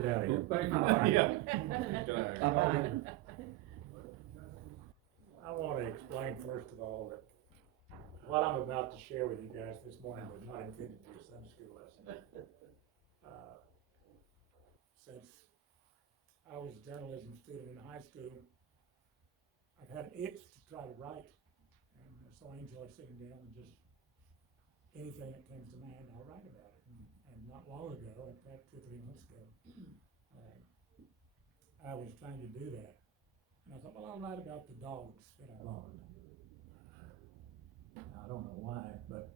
Get out of here. Thank you. Yeah. Bye-bye. I want to explain first of all that what I'm about to share with you guys this morning was not intended to be a Sunday school lesson. Since I was a journalism student in high school, I've had an itch to try to write, and so I enjoy sitting down and just anything that comes to mind, I'll write about it. And not long ago, in fact 2 or 3 months ago, I was trying to do that. And I thought, well, I'll write about the dogs that I loved. I don't know why, but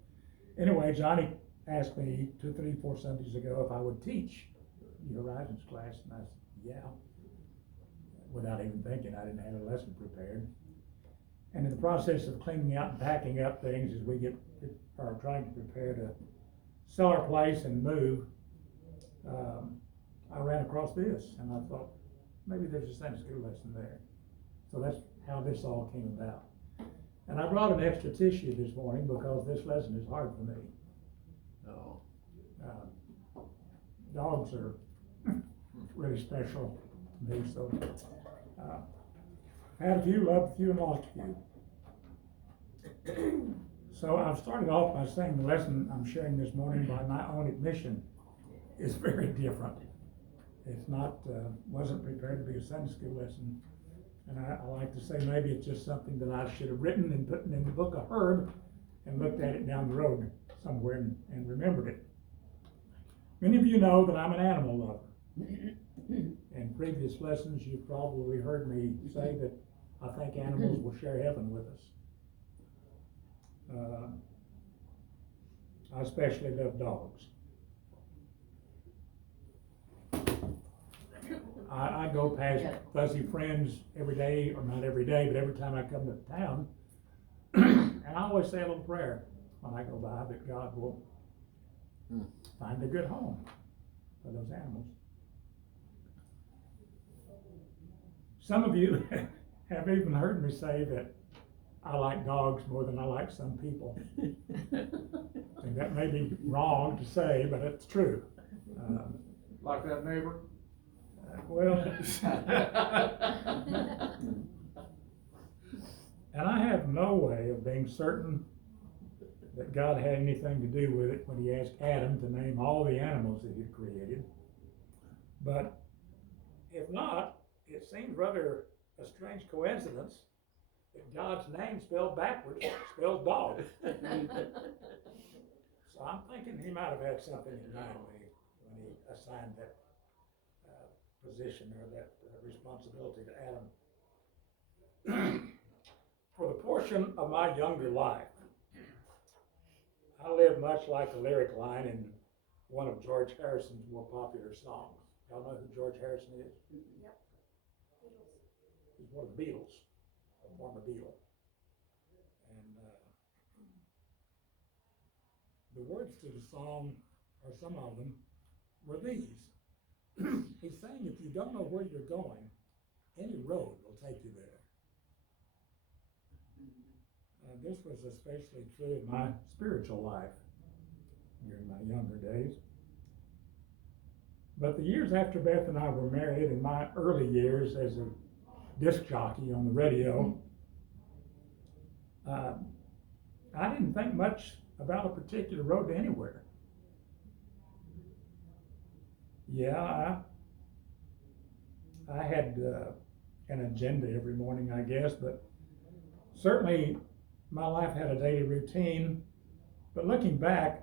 anyway, Johnny asked me 2, 3, 4 Sundays ago if I would teach the Horizons class, and I said, yeah. Without even thinking, I didn't have a lesson prepared. And in the process of cleaning out and packing up things as we are trying to prepare to sell our place and move, I ran across this, and I thought, maybe there's a Sunday school lesson there. So that's how this all came about. And I brought an extra tissue this morning because this lesson is hard for me. No. Dogs are really special to me, so had a few, loved a few, and lost a few. So I've started off by saying the lesson I'm sharing this morning, by my own admission, is very different. It's not, wasn't prepared to be a Sunday school lesson. And I like to say maybe it's just something that I should have written and put in the book of Herb and looked at it down the road somewhere and remembered it. Many of you know that I'm an animal lover. In previous lessons, you've probably heard me say that I think animals will share heaven with us. I especially love dogs. I go past Fuzzy Friends every day, or not every day, but every time I come to town, and I always say a little prayer when I go by that God will find a good home for those animals. Some of you have even heard me say that I like dogs more than I like some people. And that may be wrong to say, but it's true. Like that neighbor? Well, and I have no way of being certain that God had anything to do with it when he asked Adam to name all the animals that he'd created. But if not, it seems rather a strange coincidence that God's name spelled backwards spells dog. So I'm thinking he might have had something in mind when he assigned that position or that responsibility to Adam. For the portion of my younger life, I lived much like a lyric line in one of George Harrison's more popular songs. Y'all know who George Harrison is? Yep. He's one of the Beatles, a former Beatle. And the words to the song, or some of them, were these. He's saying if you don't know where you're going, any road will take you there. This was especially true in my spiritual life during my younger days. But the years after Beth and I were married, in my early years as a disc jockey on the radio, I didn't think much about a particular road to anywhere. Yeah, I had an agenda every morning, I guess, but certainly my life had a daily routine. But looking back,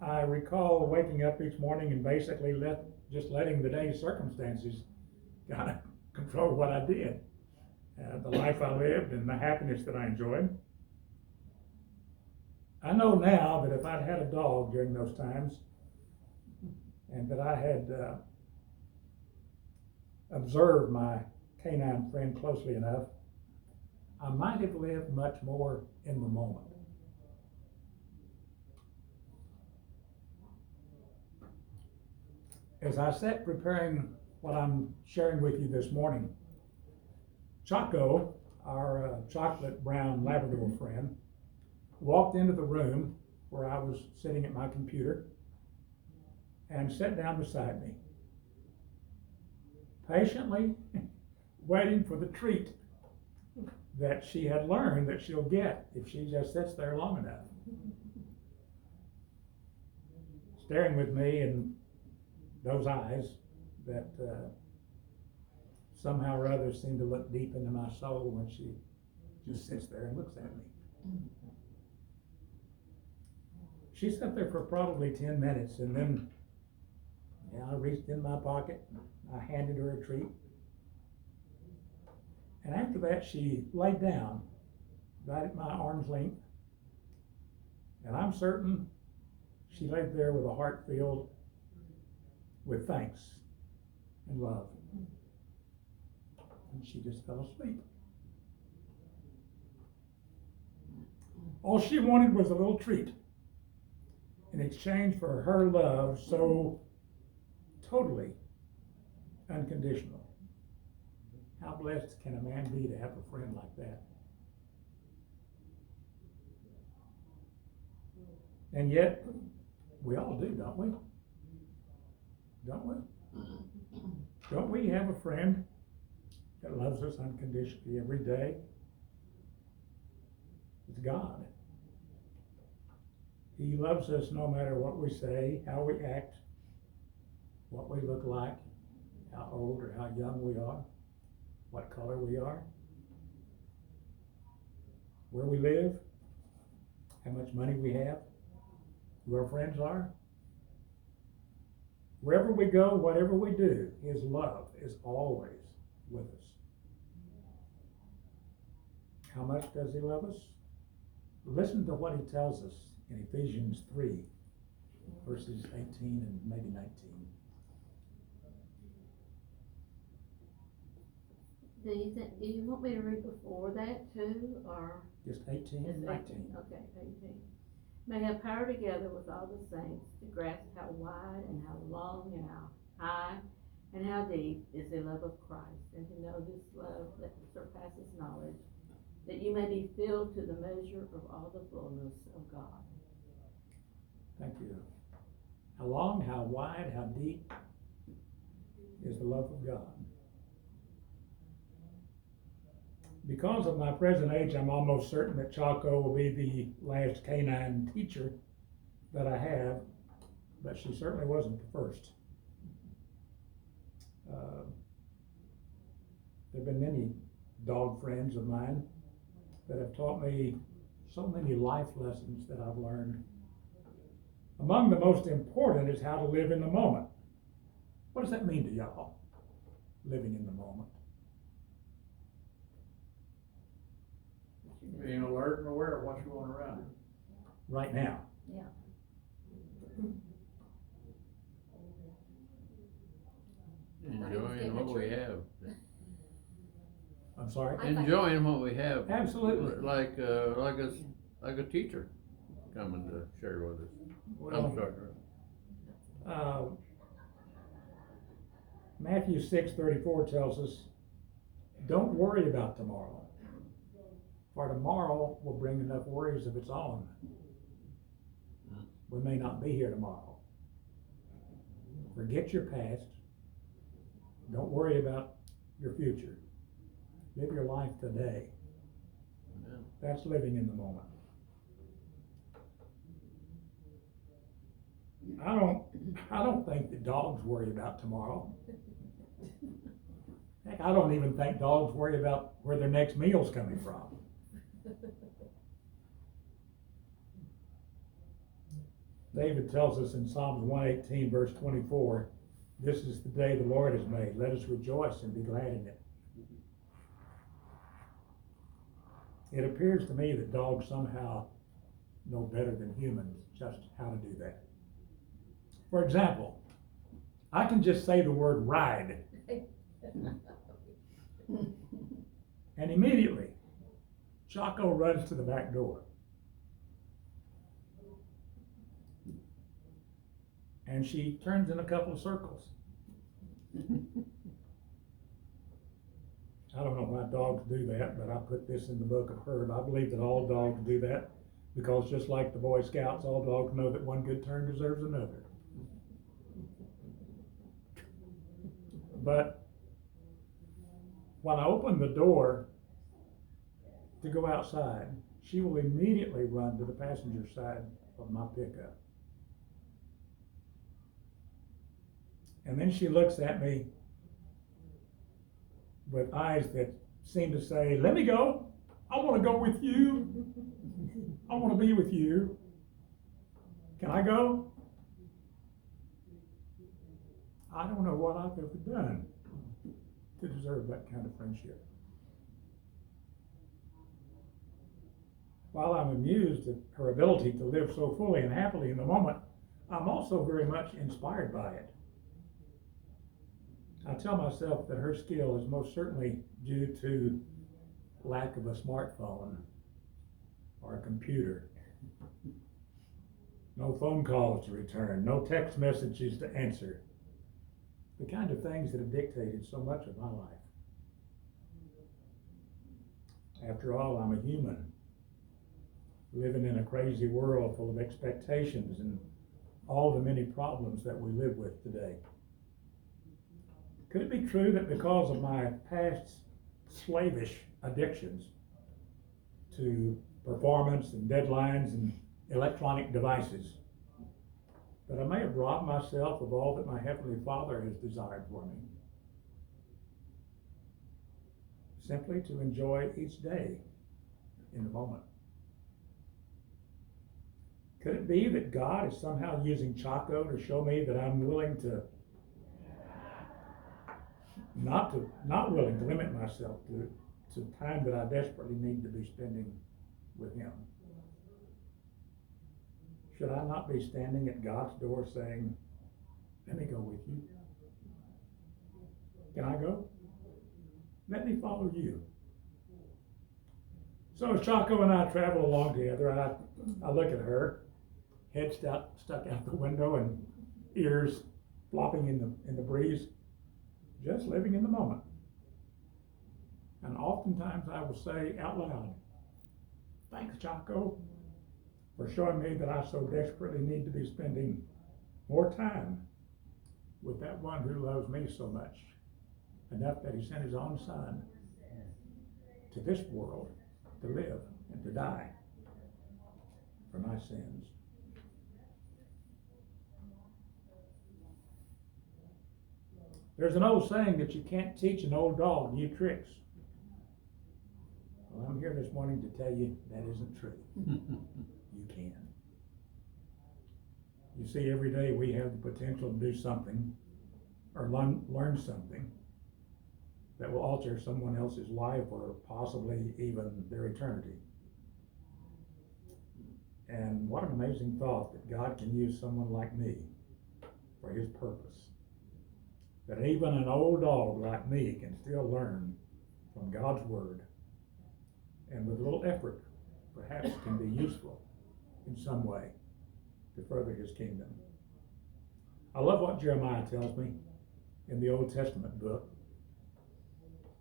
I recall waking up each morning and basically just letting the day's circumstances kind of control what I did, the life I lived and the happiness that I enjoyed. I know now that if I'd had a dog during those times, and that I had observed my canine friend closely enough, I might have lived much more in the moment. As I sat preparing what I'm sharing with you this morning, Chaco, our chocolate brown Labrador friend, walked into the room where I was sitting at my computer and sat down beside me. patiently waiting for the treat that she had learned that she'll get if she just sits there long enough. Staring with me in those eyes that somehow or other seem to look deep into my soul when she just sits there and looks at me. She sat there for probably 10 minutes, and then I reached in my pocket, I handed her a treat. And after that, she laid down right at my arm's length. And I'm certain she laid there with a heart filled with thanks and love. And she just fell asleep. All she wanted was a little treat in exchange for her love so totally unconditional. How blessed can a man be to have a friend like that? And yet, we all do, don't we? Don't we? Don't we have a friend that loves us unconditionally every day? It's God. He loves us no matter what we say, how we act, what we look like, how old or how young we are, what color we are, where we live, how much money we have, who our friends are. Wherever we go, whatever we do, His love is always with us. How much does He love us? Listen to what He tells us in Ephesians 3, verses 18 and maybe 19. Do you want me to read before that too, or? Just 18 and 19. Okay, 18. May have power together with all the saints to grasp how wide and how long and how high and how deep is the love of Christ, and to know this love that surpasses knowledge, that you may be filled to the measure of all the fullness of God. Thank you. How long, how wide, how deep is the love of God? Because of my present age, I'm almost certain that Chaco will be the last canine teacher that I have, but she certainly wasn't the first. There have been many dog friends of mine that have taught me so many life lessons that I've learned. Among the most important is how to live in the moment. What does that mean to y'all, living in the moment? Being alert and aware of what's going around. Right now. Yeah. Enjoying what we have. I'm sorry? Enjoying what we have. Absolutely. Like a teacher coming to share with us. I'm sorry. Matthew 6:34 tells us, don't worry about tomorrow, for tomorrow will bring enough worries of its own. We may not be here tomorrow. Forget your past. Don't worry about your future. Live your life today. Amen. That's living in the moment. I don't think that dogs worry about tomorrow. Heck, I don't even think dogs worry about where their next meal's coming from. David tells us in Psalms 118, verse 24, this is the day the Lord has made. Let us rejoice and be glad in it. It appears to me that dogs somehow know better than humans just how to do that. For example, I can just say the word ride, and immediately Chaco runs to the back door. And she turns in a couple of circles. I don't know why dogs do that, but I put this in the book of Herb. I believe that all dogs do that because just like the Boy Scouts, all dogs know that one good turn deserves another. But when I open the door to go outside, she will immediately run to the passenger side of my pickup. And then she looks at me with eyes that seem to say, let me go. I want to go with you. I want to be with you. Can I go? I don't know what I've ever done to deserve that kind of friendship. While I'm amused at her ability to live so fully and happily in the moment, I'm also very much inspired by it. I tell myself that her skill is most certainly due to lack of a smartphone or a computer. No phone calls to return, no text messages to answer. The kind of things that have dictated so much of my life. After all, I'm a human, living in a crazy world full of expectations and all the many problems that we live with today. Could it be true that because of my past slavish addictions to performance and deadlines and electronic devices, that I may have robbed myself of all that my Heavenly Father has desired for me? Simply to enjoy each day in the moment. Could it be that God is somehow using Chaco to show me that I'm willing to not willing to limit myself to time that I desperately need to be spending with Him? Should I not be standing at God's door saying, let me go with you? Can I go? Let me follow you. So as Chaco and I travel along together, I look at her, head stuck out the window and ears flopping in the breeze, just living in the moment. And oftentimes I will say out loud, thanks, Chaco, for showing me that I so desperately need to be spending more time with that one who loves me so much, enough that He sent His own Son to this world to live and to die for my sins. There's an old saying that you can't teach an old dog new tricks. Well, I'm here this morning to tell you that isn't true. You can. You see, every day we have the potential to do something or learn something that will alter someone else's life or possibly even their eternity. And what an amazing thought that God can use someone like me for His purpose. That even an old dog like me can still learn from God's Word, and with a little effort, perhaps can be useful in some way to further His kingdom. I love what Jeremiah tells me in the Old Testament book,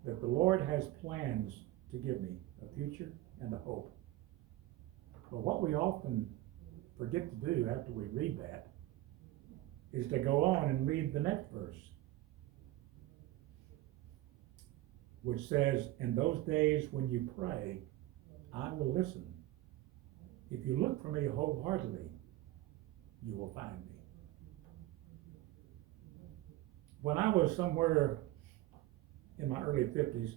that the Lord has plans to give me a future and a hope. But what we often forget to do after we read that is to go on and read the next verse, which says, in those days when you pray, I will listen. If you look for me wholeheartedly, you will find me. When I was somewhere in my early 50s,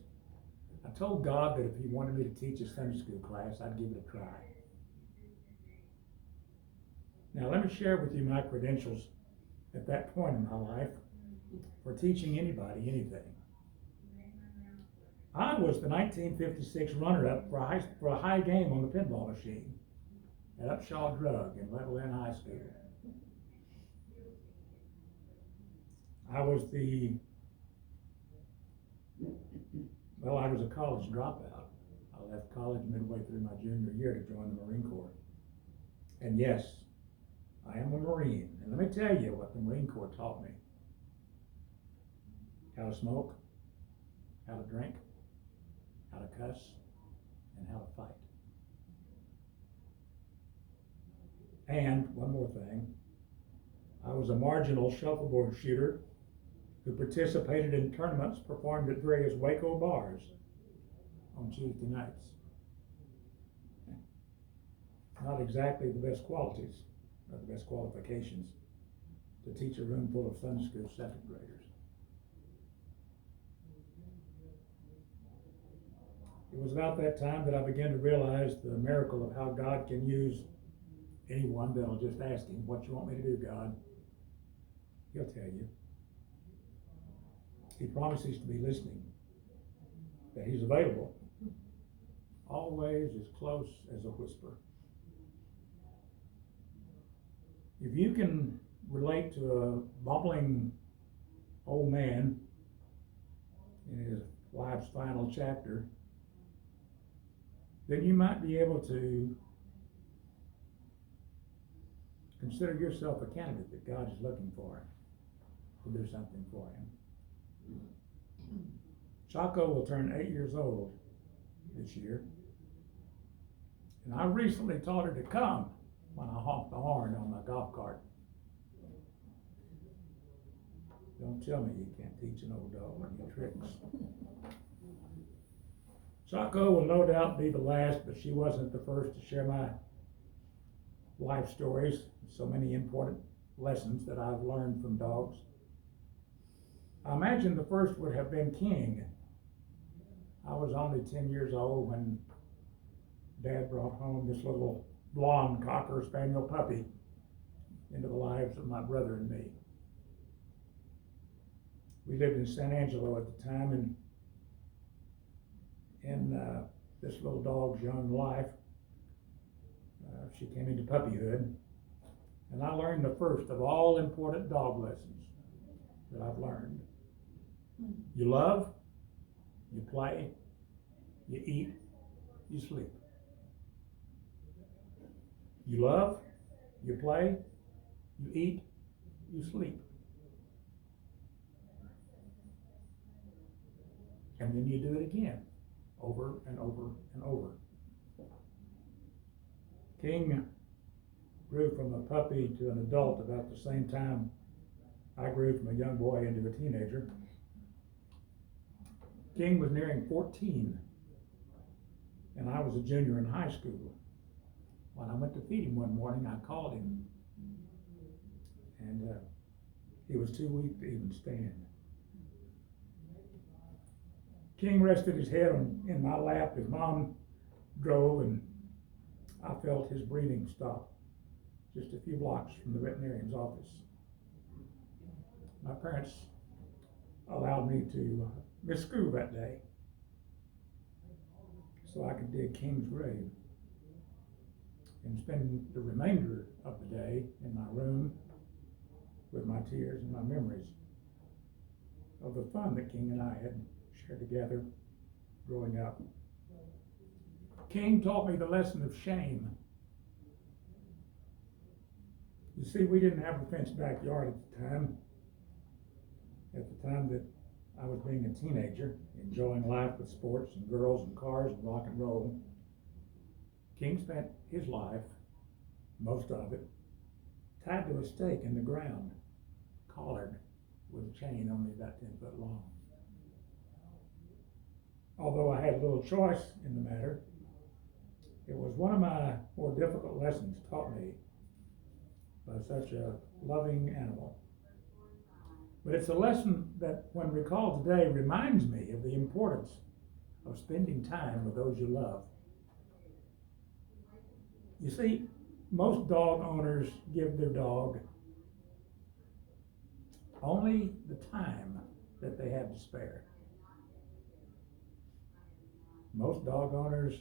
I told God that if He wanted me to teach a Sunday school class, I'd give it a try. Now let me share with you my credentials at that point in my life for teaching anybody anything. I was the 1956 runner-up for a high game on the pinball machine at Upshaw Drug in Level N High School. I was a college dropout. I left college midway through my junior year to join the Marine Corps. And yes, I am a Marine. And let me tell you what the Marine Corps taught me. How to smoke, how to drink, how to cuss, and how to fight. And one more thing, I was a marginal shuffleboard shooter who participated in tournaments performed at various Waco bars on Tuesday nights. Not exactly the best qualities or the best qualifications to teach a room full of Sunday school second graders. It was about that time that I began to realize the miracle of how God can use anyone that'll just ask him, "What you want me to do, God?" He'll tell you. He promises to be listening, that he's available, always as close as a whisper. If you can relate to a bumbling old man in his life's final chapter, then you might be able to consider yourself a candidate that God is looking for to do something for him. Chaco will turn 8 years old this year, and I recently taught her to come when I honked the horn on my golf cart. Don't tell me you can't teach an old dog any tricks. Chaco will no doubt be the last, but she wasn't the first to share my life stories, so many important lessons that I've learned from dogs. I imagine the first would have been King. I was only 10 years old when Dad brought home this little blonde Cocker Spaniel puppy into the lives of my brother and me. We lived in San Angelo at the time, and in this little dog's young life, she came into puppyhood, and I learned the first of all important dog lessons that I've learned. You love, you play, you eat, you sleep. You love, you play, you eat, you sleep. And then you do it again, over and over and over. King grew from a puppy to an adult about the same time I grew from a young boy into a teenager. King was nearing 14, and I was a junior in high school. When I went to feed him one morning, I called him, and he was too weak to even stand. King rested his head in my lap. His mom drove, and I felt his breathing stop just a few blocks from the veterinarian's office. My parents allowed me to miss school that day so I could dig King's grave and spend the remainder of the day in my room with my tears and my memories of the fun that King and I had shared together growing up. King taught me the lesson of shame. You see, we didn't have a fenced backyard at the time that I was being a teenager, enjoying life with sports and girls and cars and rock and roll. King spent his life, most of it, tied to a stake in the ground, collared with a chain only about 10 foot long. Although I had little choice in the matter, it was one of my more difficult lessons taught me by such a loving animal. But it's a lesson that, when recalled today, reminds me of the importance of spending time with those you love. You see, most dog owners give their dog only the time that they have to spare. Most dog owners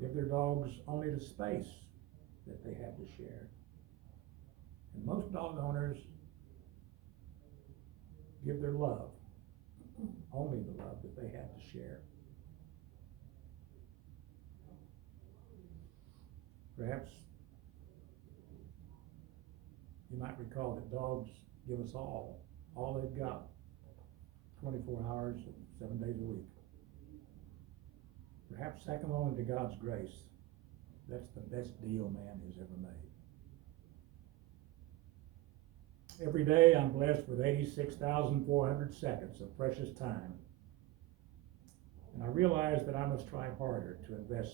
give their dogs only the space that they have to share. And most dog owners give their love, only the love that they have to share. Perhaps you might recall that dogs give us all they've got, 24 hours, 7 days a week. Perhaps second only to God's grace, that's the best deal man has ever made. Every day I'm blessed with 86,400 seconds of precious time. And I realize that I must try harder to invest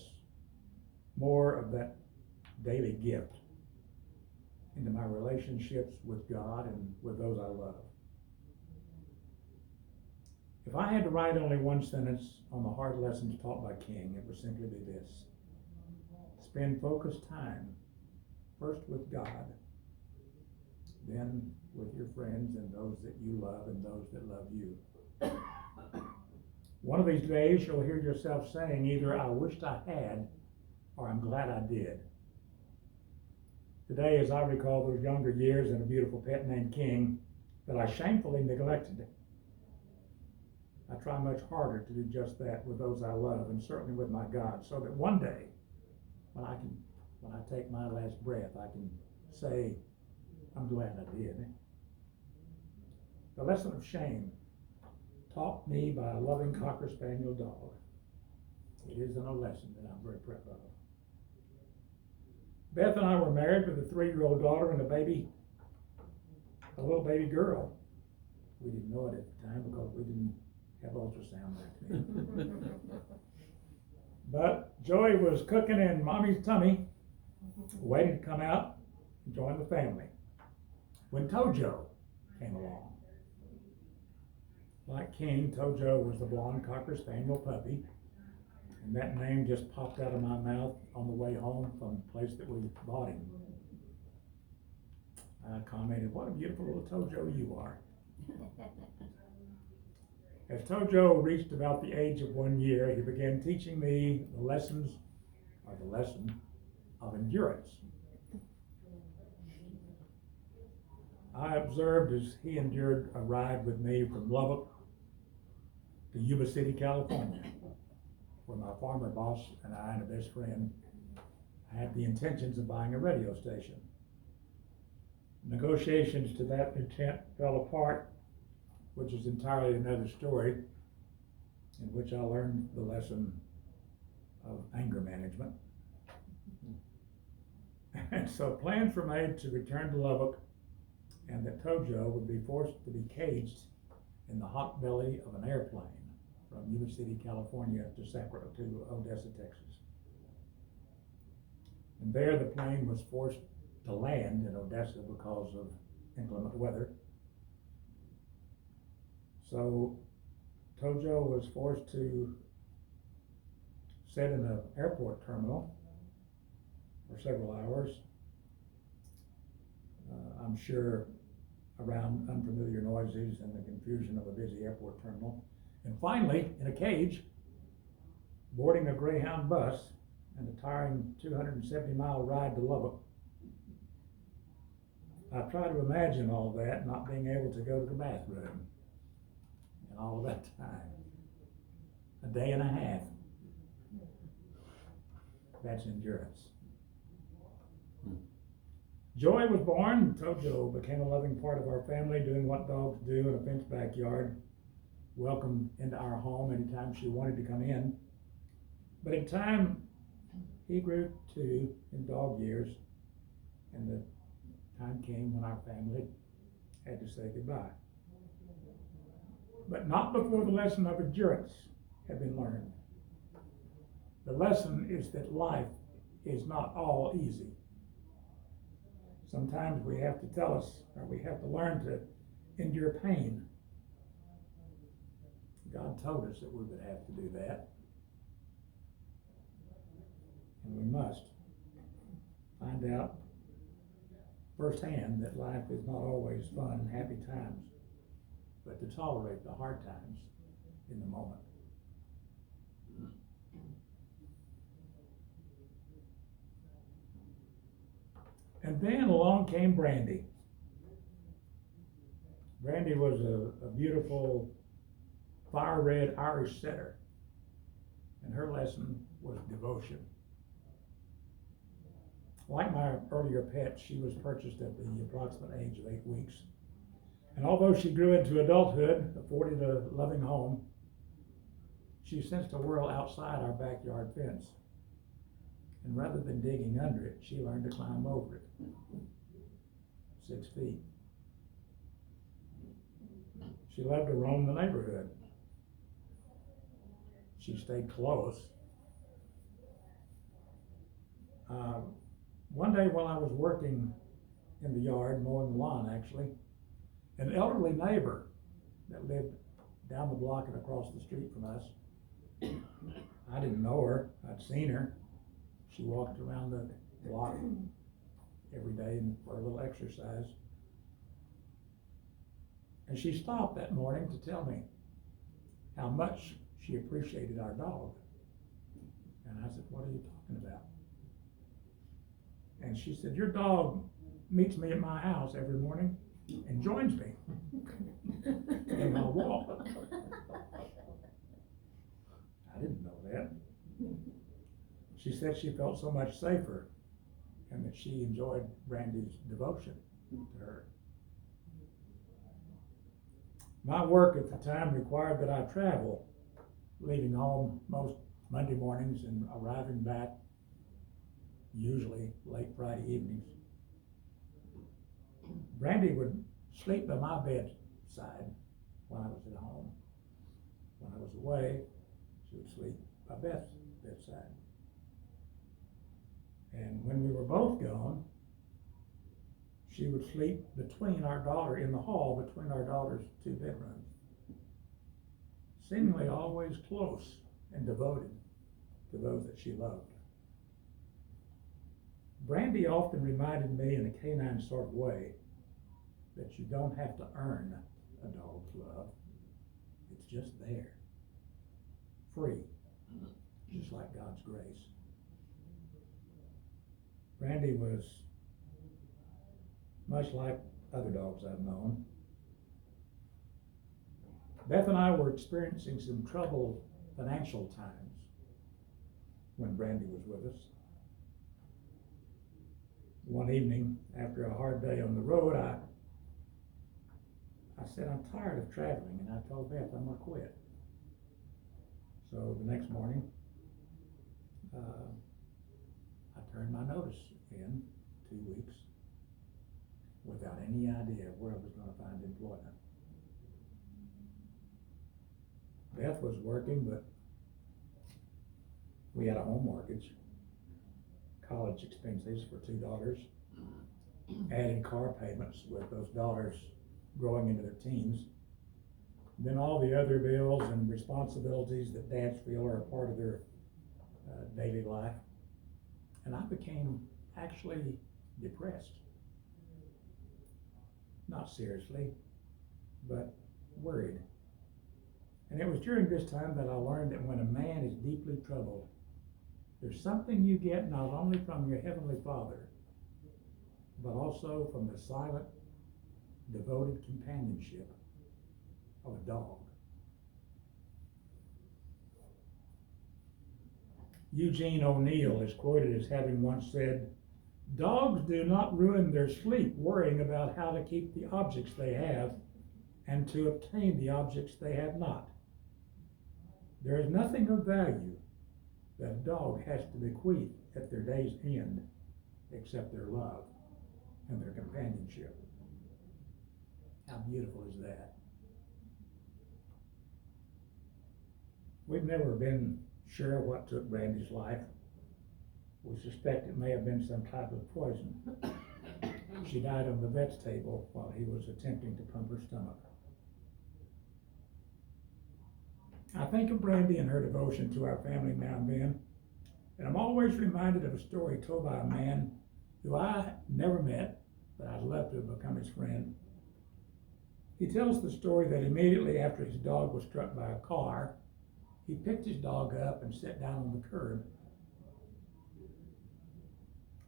more of that daily gift into my relationships with God and with those I love. If I had to write only one sentence on the hard lessons taught by King, it would simply be this: spend focused time, first with God, then with your friends and those that you love and those that love you. One of these days you'll hear yourself saying either "I wished I had" or "I'm glad I did." Today, as I recall those younger years and a beautiful pet named King that I shamefully neglected, I try much harder to do just that with those I love and certainly with my God, so that one day, when I take my last breath, I can say, "I'm glad I did." The lesson of shame, taught me by a loving Cocker Spaniel dog. It isn't a lesson that I'm very proud of. Beth and I were married with a 3-year-old daughter and a little baby girl. We didn't know it at the time because we didn't have ultrasound back then. But Joey was cooking in Mommy's tummy, waiting to come out and join the family, when Tojo came along. Like King, Tojo was the blonde Cocker Spaniel puppy, and that name just popped out of my mouth on the way home from the place that we bought him. I commented, "What a beautiful little Tojo you are." As Tojo reached about the age of 1 year, he began teaching me the lesson of endurance. I observed as he endured a ride with me from Lubbock to Yuba City, California, where my farmer boss and I and a best friend had the intentions of buying a radio station. Negotiations to that intent fell apart, which is entirely another story, in which I learned the lesson of anger management. And so plans were made to return to Lubbock, and that Tojo would be forced to be caged in the hot belly of an airplane from Yuba City, California to Odessa, Texas. And there the plane was forced to land in Odessa because of inclement weather. So Tojo was forced to sit in an airport terminal for several hours. I'm sure around unfamiliar noises and the confusion of a busy airport terminal. And finally, in a cage, boarding a Greyhound bus and a tiring 270-mile ride to Lubbock. I try to imagine all that, not being able to go to the bathroom, and all of that time. A day and a half. That's endurance. Joy was born. Tojo became a loving part of our family, doing what dogs do in a fenced backyard. Welcomed into our home anytime she wanted to come in. But in time, he grew too in dog years, and the time came when our family had to say goodbye. But not before the lesson of endurance had been learned. The lesson is that life is not all easy. Sometimes we have to learn to endure pain. God told us that we would have to do that. And we must find out firsthand that life is not always fun and happy times, but to tolerate the hard times in the moment. And then along came Brandy. Brandy was a beautiful fire red Irish setter, and her lesson was devotion. Like my earlier pet, she was purchased at the approximate age of 8 weeks. And although she grew into adulthood, afforded a loving home, she sensed a world outside our backyard fence. And rather than digging under it, she learned to climb over it. 6 feet. She loved to roam the neighborhood. She stayed close. One day while I was working in the yard, mowing the lawn actually, an elderly neighbor that lived down the block and across the street from us, I didn't know her, I'd seen her. She walked around the block every day for a little exercise. And she stopped that morning to tell me how much she appreciated our dog. And I said, what are you talking about? And she said, your dog meets me at my house every morning and joins me in my walk. I didn't know that. She said she felt so much safer and that she enjoyed Brandy's devotion to her. My work at the time required that I travel, leaving home most Monday mornings and arriving back usually late Friday evenings. Brandy would sleep by my bedside when I was at home. When I was away, she would sleep by Beth's bedside. And when we were both gone, she would sleep between our daughter, in the hall between our daughter's two bedrooms. Seemingly always close and devoted to those that she loved. Brandy often reminded me in a canine sort of way that you don't have to earn a dog's love. It's just there. Free. Just like God's grace. Brandy was much like other dogs I've known. Beth and I were experiencing some troubled financial times when Brandy was with us. One evening, after a hard day on the road, I said, I'm tired of traveling, and I told Beth I'm gonna quit. So the next morning, I turned my notice in 2 weeks without any idea where I was gonna find employment. Beth was working, but we had a home mortgage, college expenses for 2 daughters, added car payments with those daughters growing into their teens, then all the other bills and responsibilities that dads feel are a part of their daily life. And I became actually depressed. Not seriously, but worried. And it was during this time that I learned that when a man is deeply troubled, there's something you get not only from your Heavenly Father, but also from the silent, devoted companionship of a dog. Eugene O'Neill is quoted as having once said, dogs do not ruin their sleep worrying about how to keep the objects they have and to obtain the objects they have not. There is nothing of value that a dog has to bequeath at their day's end except their love and their companionship. How beautiful is that? We've never been sure what took Brandy's life. We suspect it may have been some type of poison. She died on the vet's table while he was attempting to pump her stomach. I think of Brandy and her devotion to our family now and then, and I'm always reminded of a story told by a man who I never met, but I'd love to have become his friend. He tells the story that immediately after his dog was struck by a car, he picked his dog up and sat down on the curb.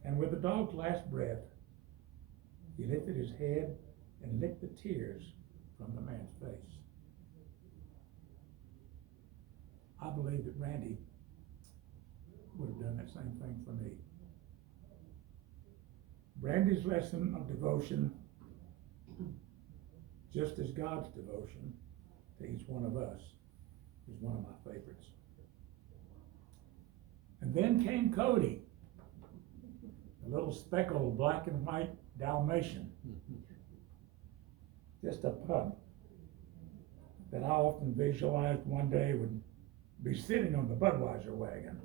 And with the dog's last breath, he lifted his head and licked the tears from the man's face. I believe that Brandy would have done that same thing for me. Brandy's lesson of devotion, just as God's devotion to each one of us, is one of my favorites. And then came Cody, a little speckled black and white Dalmatian, just a pup. that I often visualized one day would be sitting on the Budweiser wagon,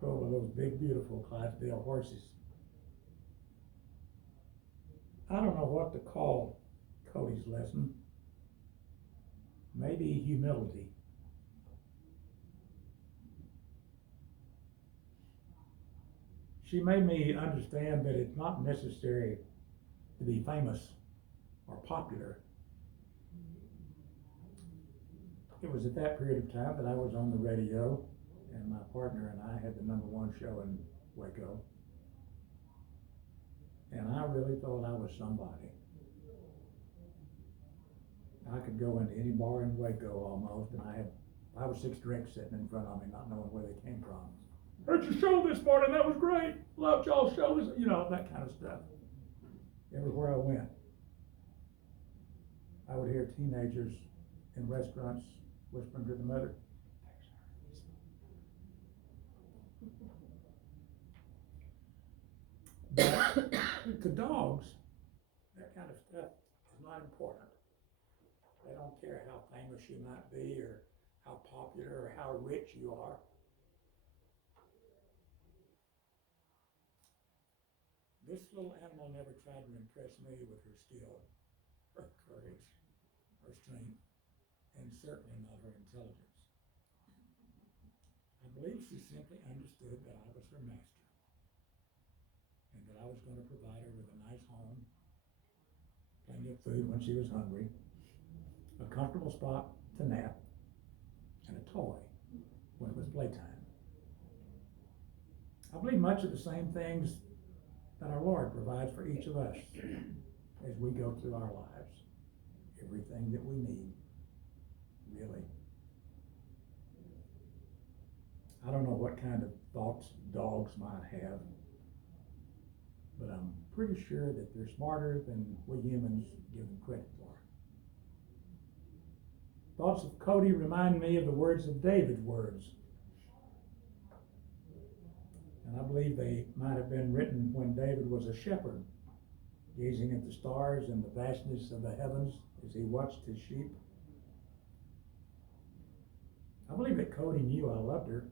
full of those big, beautiful Clydesdale horses. I don't know what to call Cody's lesson. Maybe humility. She made me understand that it's not necessary to be famous or popular. It was at that period of time that I was on the radio, and my partner and I had the #1 show in Waco. And I really thought I was somebody. I could go into any bar in Waco almost, and I had 5 or 6 drinks sitting in front of me, not knowing where they came from. Heard your show this morning, that was great. Loved y'all's show, you know, that kind of stuff. Everywhere I went, I would hear teenagers in restaurants whispering to the mother, but to dogs, that kind of stuff is not important. They don't care how famous you might be, or how popular, or how rich you are. This little animal never tried to impress me with her skill, her courage, her strength, and certainly not her intelligence. I believe she simply understood that I was her master, and that I was going to provide her with a nice home, plenty of food when she was hungry, a comfortable spot to nap, and a toy when it was playtime. I believe much of the same things that our Lord provides for each of us as we go through our lives. Everything that we need, really. I don't know what kind of thoughts dogs might have, but I'm pretty sure that they're smarter than we humans give them credit for. Thoughts of Cody remind me of the words of David's words. And I believe they might have been written when David was a shepherd, gazing at the stars and the vastness of the heavens as he watched his sheep. I believe that Cody knew I loved her,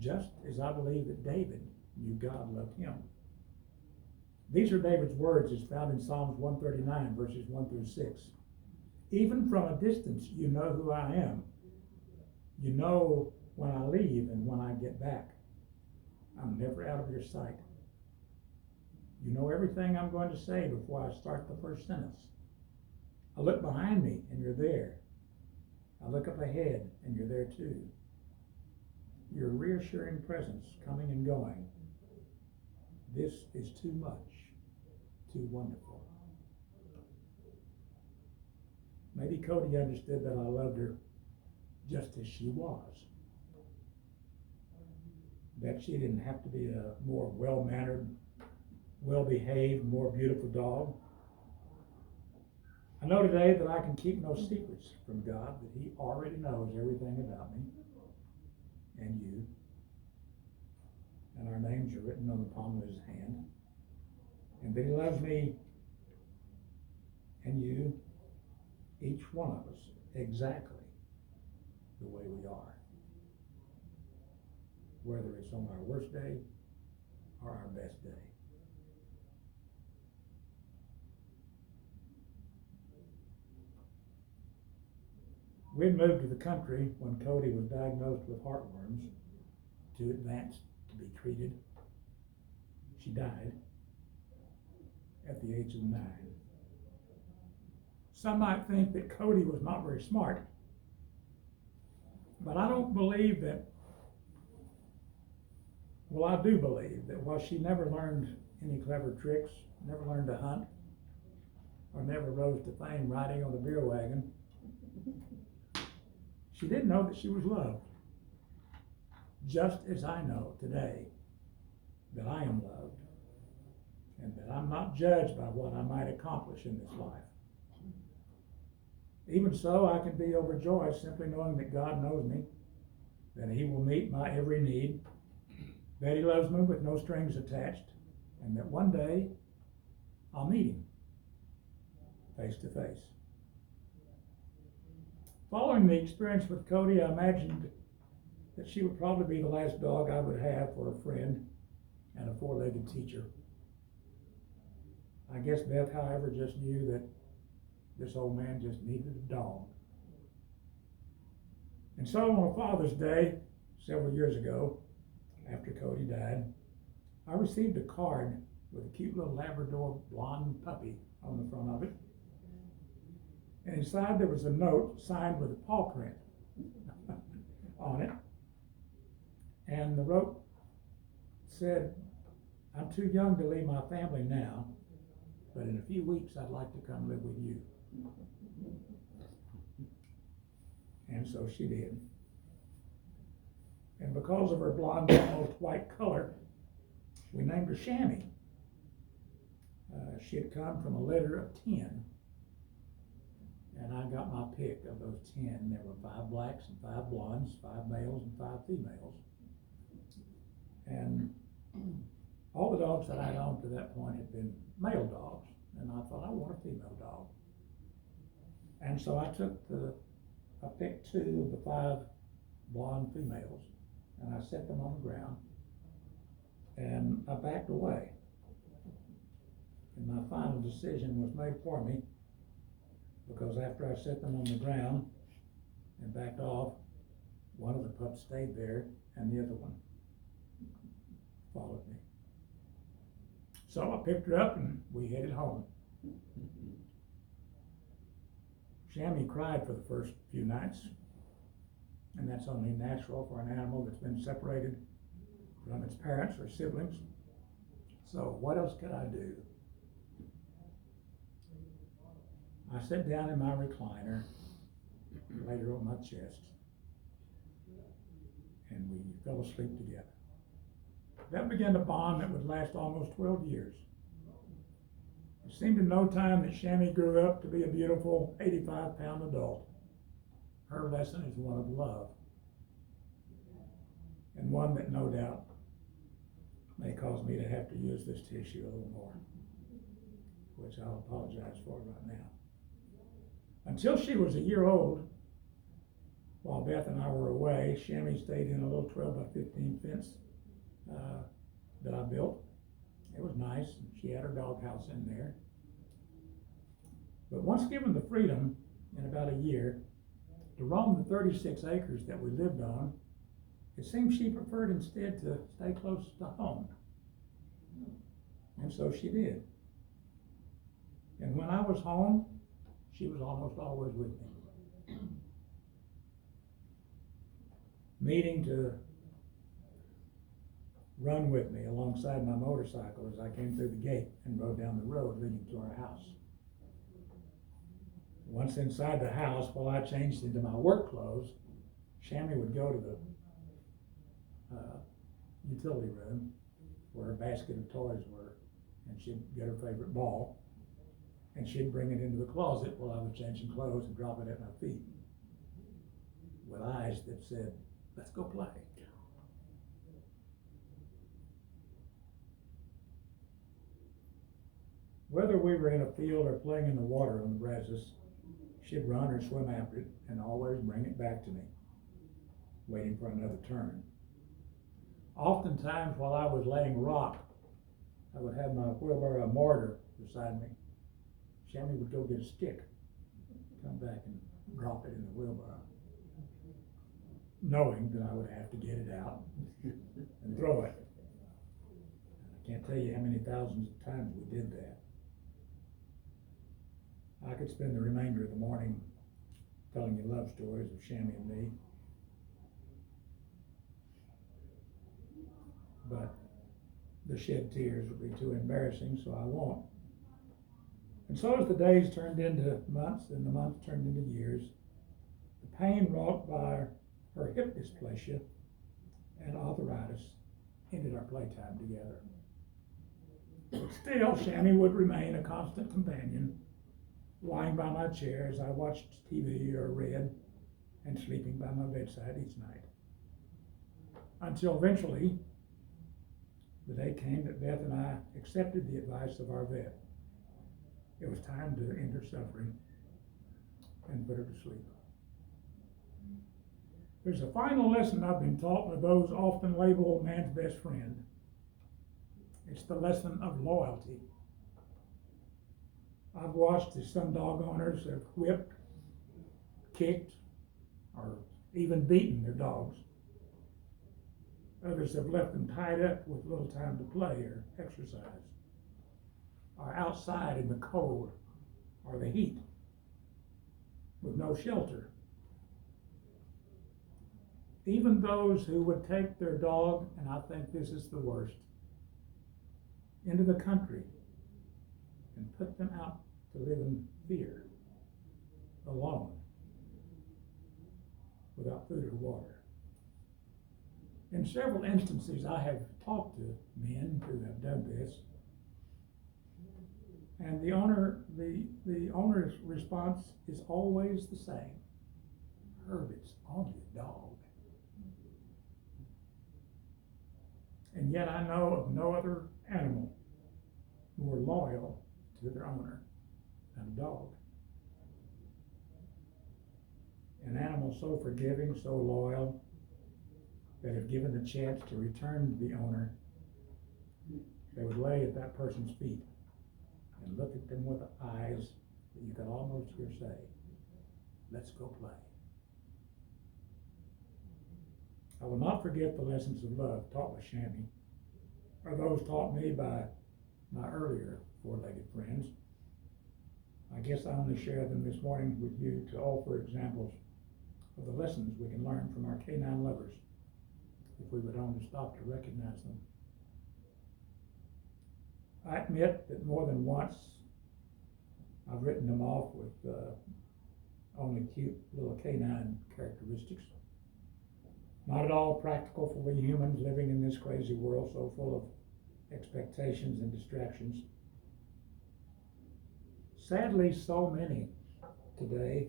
just as I believe that David knew God loved him. These are David's words as found in Psalms 139, verses 1 through 6. Even from a distance, you know who I am. You know when I leave and when I get back. I'm never out of your sight. You know everything I'm going to say before I start the first sentence. I look behind me and you're there. I look up ahead and you're there too. Your reassuring presence coming and going. This is too much, too wonderful. Maybe Cody understood that I loved her just as she was. That she didn't have to be a more well-mannered, well-behaved, more beautiful dog. I know today that I can keep no secrets from God, that He already knows everything about me and you. And our names are written on the palm of His hand. And that He loves me and you, each one of us, exactly the way we are. Whether it's on our worst day or our best day. We had moved to the country when Cody was diagnosed with heartworms, too advanced to be treated. She died at the age of 9. Some might think that Cody was not very smart, but I don't believe that. Well, I do believe that while she never learned any clever tricks, never learned to hunt, or never rose to fame riding on the beer wagon, she did know that she was loved. Just as I know today that I am loved, and that I'm not judged by what I might accomplish in this life. Even so, I can be overjoyed simply knowing that God knows me, that He will meet my every need, that He loves me with no strings attached, and that one day I'll meet Him face to face. Following the experience with Cody, I imagined that she would probably be the last dog I would have for a friend and a four-legged teacher. I guess Beth, however, just knew that this old man just needed a dog. And so on a Father's Day, several years ago, after Cody died, I received a card with a cute little Labrador blonde puppy on the front of it. And inside there was a note signed with a paw print on it. And the note said, "I'm too young to leave my family now, but in a few weeks I'd like to come live with you." And so she did. And because of her blonde, almost white color, we named her Shammy. She had come from a litter of 10. And I got my pick of those 10. There were 5 blacks and 5 blondes, 5 males and 5 females. And all the dogs that I'd owned to that point had been male dogs. And I thought, I want a female dog. And so I picked 2 of the 5 blonde females, and I set them on the ground, and I backed away. And my final decision was made for me, because after I set them on the ground and backed off, one of the pups stayed there, and the other one followed me. So I picked her up, and we headed home. Shammy cried for the first few nights, and that's only natural for an animal that's been separated from its parents or siblings. So what else could I do? I sat down in my recliner, laid her on my chest, and we fell asleep together. That began a bond that would last almost 12 years. It seemed in no time that Shammy grew up to be a beautiful 85-pound adult. Her lesson is one of love, and one that no doubt may cause me to have to use this tissue a little more, which I'll apologize for right now. Until she was a year old, while Beth and I were away, Shammy stayed in a little 12 by 15 fence that I built. It was nice. She had her doghouse in there. But once given the freedom, in about a year, to roam the 36 acres that we lived on, it seemed she preferred instead to stay close to home. And so she did. And when I was home, she was almost always with me. Meeting to run with me alongside my motorcycle as I came through the gate and rode down the road leading to our house. Once inside the house, while I changed into my work clothes, Shammy would go to the utility room where her basket of toys were, and she'd get her favorite ball, and she'd bring it into the closet while I was changing clothes and drop it at my feet with eyes that said, "Let's go play." Whether we were in a field or playing in the water on the Brazos, she'd run or swim after it and always bring it back to me, waiting for another turn. Oftentimes while I was laying rock, I would have my wheelbarrow mortar beside me. Shammy would go get a stick, come back and drop it in the wheelbarrow, knowing that I would have to get it out and throw it. I can't tell you how many thousands of times we did that. I could spend the remainder of the morning telling you love stories of Shammy and me. But the shed tears would be too embarrassing, so I won't. And so as the days turned into months and the months turned into years, the pain wrought by her hip dysplasia and arthritis ended our playtime together. But still, Shammy would remain a constant companion, lying by my chair as I watched TV or read, and sleeping by my bedside each night. Until eventually, the day came that Beth and I accepted the advice of our vet. It was time to end her suffering and put her to sleep. There's a final lesson I've been taught by those often labeled man's best friend. It's the lesson of loyalty. I've watched as some dog owners have whipped, kicked, or even beaten their dogs. Others have left them tied up with little time to play or exercise, or outside in the cold or the heat with no shelter. Even those who would take their dog, and I think this is the worst, into the country and put them out to live in fear, alone, without food or water. In several instances, I have talked to men who have done this, and the owner's response is always the same. Herb, it's only a dog. And yet I know of no other animal more loyal to their owner than a dog. An animal so forgiving, so loyal, that if given the chance to return to the owner, they would lay at that person's feet and look at them with eyes that you could almost hear say, "Let's go play." I will not forget the lessons of love taught by Shammy, or those taught me by my earlier four-legged friends. I guess I only share them this morning with you to offer examples of the lessons we can learn from our canine lovers, if we would only stop to recognize them. I admit that more than once I've written them off with only cute little canine characteristics. Not at all practical for we humans living in this crazy world so full of expectations and distractions. Sadly, so many today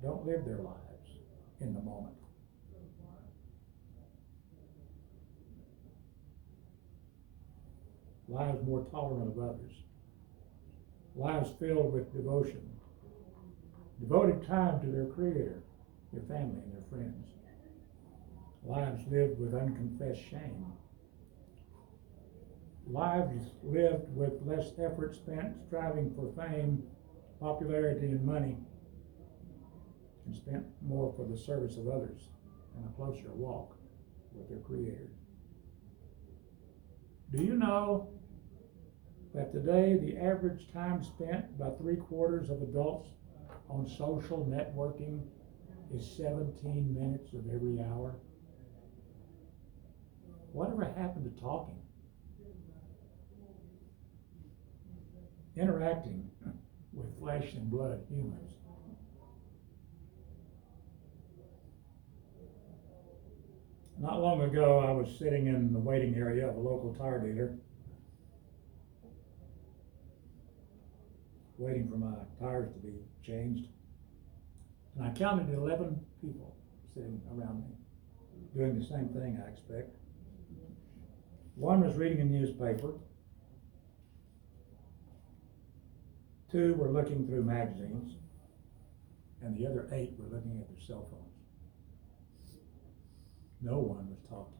don't live their lives in the moment. Lives more tolerant of others. Lives filled with devotion. Devoted time to their Creator, their family, and their friends. Lives lived with unconfessed shame. Lives lived with less effort spent striving for fame, popularity, and money, and spent more for the service of others and a closer walk with their Creator. Do you know that today the average time spent by 3/4 of adults on social networking is 17 minutes of every hour? Whatever happened to talking? Interacting with flesh and blood humans. Not long ago, I was sitting in the waiting area of a local tire dealer, waiting for my tires to be changed. And I counted 11 people sitting around me, doing the same thing, I expect. One was reading a newspaper. 2 were looking through magazines, and the other 8 were looking at their cell phones. No one was talking.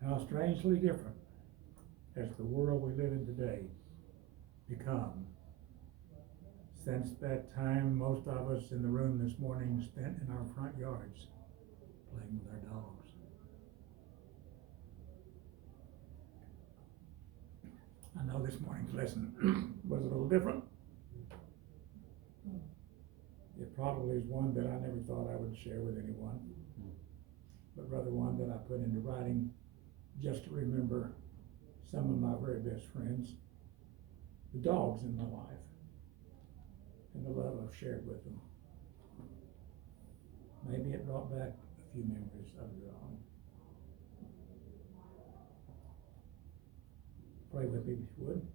How strangely different has the world we live in today become since that time most of us in the room this morning spent in our front yards playing with our dogs. I know this morning's lesson was a little different. It probably is one that I never thought I would share with anyone, but rather one that I put into writing just to remember some of my very best friends, the dogs in my life, and the love I've shared with them. Maybe it brought back a few memories of your own. Pray with me if you would.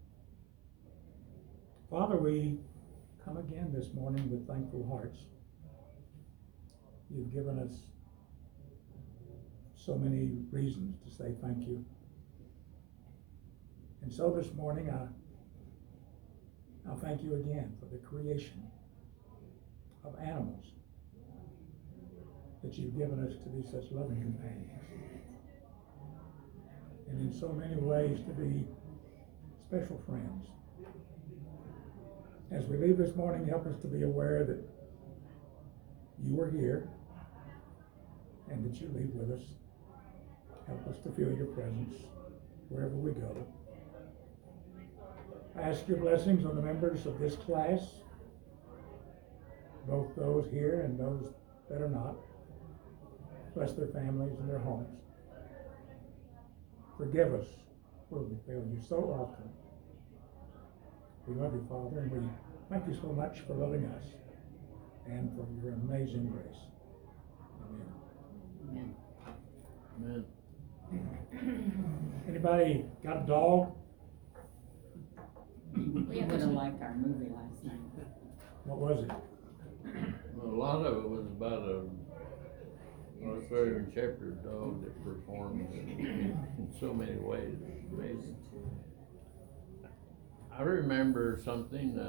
Father, we come again this morning with thankful hearts. You've given us so many reasons to say thank you. And so this morning I I thank you again for the creation of animals that you've given us to be such loving companions. And in so many ways to be special friends. As we leave this morning, help us to be aware that you are here and that you leave with us. Help us to feel your presence wherever we go. I ask your blessings on the members of this class, both those here and those that are not. Bless their families and their homes. Forgive us where we fail you so often. We love you, Father, and we thank you so much for loving us and for your amazing grace. Amen. Amen. Anybody got a dog? We would've liked our movie last night. What was it? A lot of it was about a Australian Shepherd dog that performed in so many ways. It's amazing. I remember something,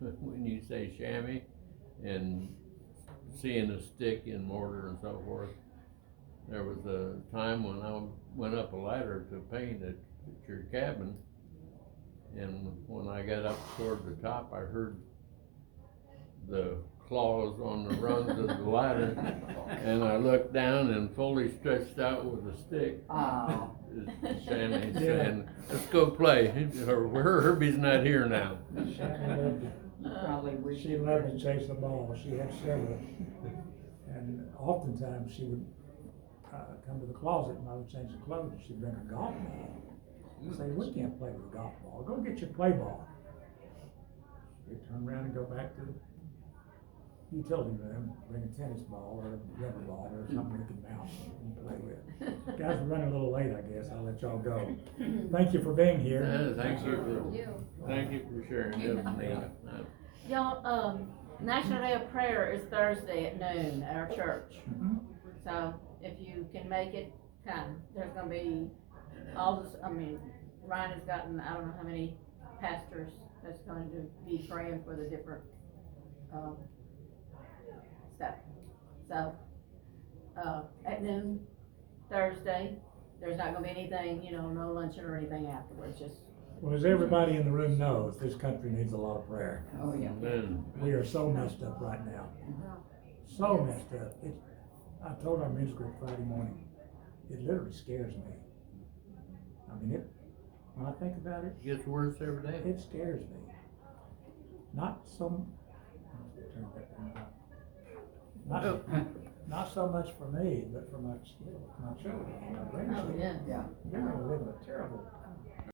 when you say chamois and seeing a stick in mortar and so forth. There was a time when I went up a ladder to paint at your cabin, and when I got up toward the top, I heard the claws on the rungs of the ladder, and I looked down and fully stretched out with a stick. Oh. Shannon saying, "Let's go play." Herbie's not here now. Shannon loved it. You probably wish. She loved to chase the ball. She had several. And oftentimes she would come to the closet and I would change the clothes and she'd bring a golf ball. I'd say, "We can't play with a golf ball. Go get your play ball." We'd turn around and go back to the utility room, bring a tennis ball or a rubber ball or something we could bounce and play with. Guys, we're running a little late, I guess. I'll let y'all go. Thank you for being here. Thank you for sharing that with me. Y'all, National Day of Prayer is Thursday at noon at our church. Mhm. So if you can make it, come. There's gonna be Ryan has gotten, I don't know how many pastors that's going to be praying for the different, stuff. So, at noon, Thursday, there's not gonna be anything, no luncheon or anything afterwards, just. Well, as everybody in the room knows, this country needs a lot of prayer. Oh, yeah. Amen. We are so messed up right now. So messed up. I told our men's group Friday morning, it literally scares me. I mean, when I think about it, It gets worse every day. it scares me. Not so, not so much for me, but for my children, my grandchildren. Oh, yeah. Yeah. They're gonna live in a terrible